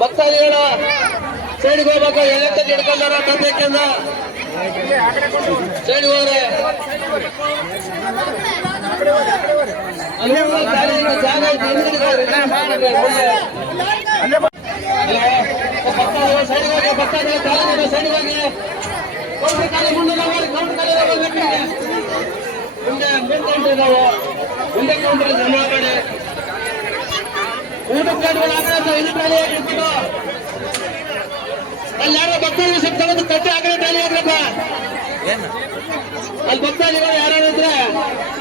ಭಕ್ತಾದಿಗಳು ಸೈಡ್ಗೆ ಹೋಗ್ಬೇಕು ಹೋಗಬೇಕು ಹಿಡ್ಕೊಂಡಾರ ತಂದೆಕ್ಕಿಂದ ಸೈಡ್ ಹೋದ್ರೆ? ಭಕ್ತಾದಿಗಳು ಸೈಡ್ಗೆ ಹೋಗಿ ಭಕ್ತಾದಿಗಳು ಕಾಲಿಗೆ ಸೈಡ್ಗೆ ಹೋಗಿ ಕೌಂಟ್ರ್ ಖಾಲಿ ಮುಂದೆ ಕೌಂಟ್ರ್ ಮುಂದೆ ಮುಂದೆ ಕೌಂಟ್ರ್ ಕೌಂಟ್ರ್ ಜಮಾ ಹಾಕಿಬಿಟ್ಟು ಅಲ್ಲಿ ಯಾರೋ ಭಕ್ತರಿಗೆ ಸ್ವಲ್ಪ ತಗೊಂಡು ಕಟ್ಟಿ ಹಾಕಿದ್ರೆ ಟ್ರಾಲಿ ಹಾಕ್ರಪ್ಪ ಅಲ್ಲಿ ಭಕ್ತಾದಿಗಳು ಯಾರು ಇದ್ರೆ,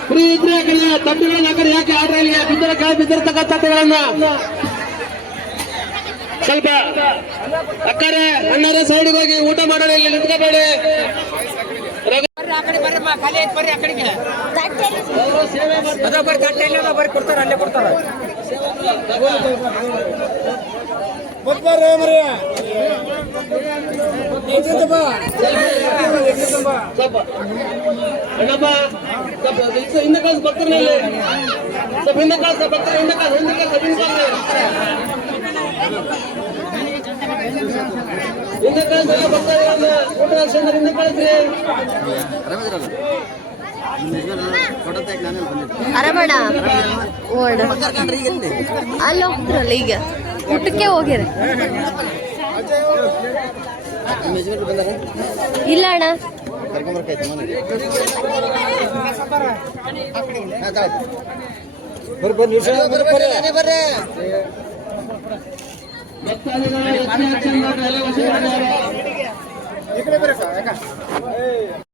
ಫ್ರೀ ಇದ್ರೆ ಯಾಕಲ್ಲ ತಟ್ಟೆಗಳನ್ನ ಹಾಕಿದ್ರೆ ಯಾಕೆ ಆ ಟ್ರಾಲಿಗೆ ಬಿದ್ದರೆ ಕಾಯಿ ಬಿದ್ದಿರ್ತಕ್ಕ ತಟ್ಟೆಗಳನ್ನ. ಸ್ವಲ್ಪ ಅಕ್ಕರೆ, ಅಣ್ಣರ ಸೈಡ್ಗೆ ಹೋಗಿ ಊಟ ಮಾಡೋಣ, ಇಲ್ಲಿ ನಿಂತ್ಕೋಬೇಡಿ. ಬರ್ರಿ ಆ ಕಡೆ ಬರ್ರಮ್ಮ ಖಾಲಿ ಐತ್ ಬರ್ರಿ ಆ ಕಡೆಗೆ. ಅವರು ಸೇವೆ ಮಾಡ್ತಾರೆ ಅದ ಬರ್ರಿ ತಟ್ಟೆ ಇಲ್ಲ ಅದ ಬರ್ರಿ ಕೊಡ್ತಾರ ಅಲ್ಲೇ ಕೊಡ್ತಾರ. ಸ್ವಲ್ಪ ಅಣ್ಣಪ್ಪ ಸ್ವಲ್ಪ ಇದು ಹಿಂದೆ ಸ್ವಲ್ಪ ಭಕ್ತರನ್ನ ಅರಮಣ. ಅಲ್ಲಿ ಹೋಗ್ತಿರಲ್ಲ ಈಗ. ಊಟಕ್ಕೆ ಹೋಗ್ಯಾರ ಇಲ್ಲ ಅಣ್ಣ. ಭಕ್ತಾದಿಗಳು 别客气，别客气，来干。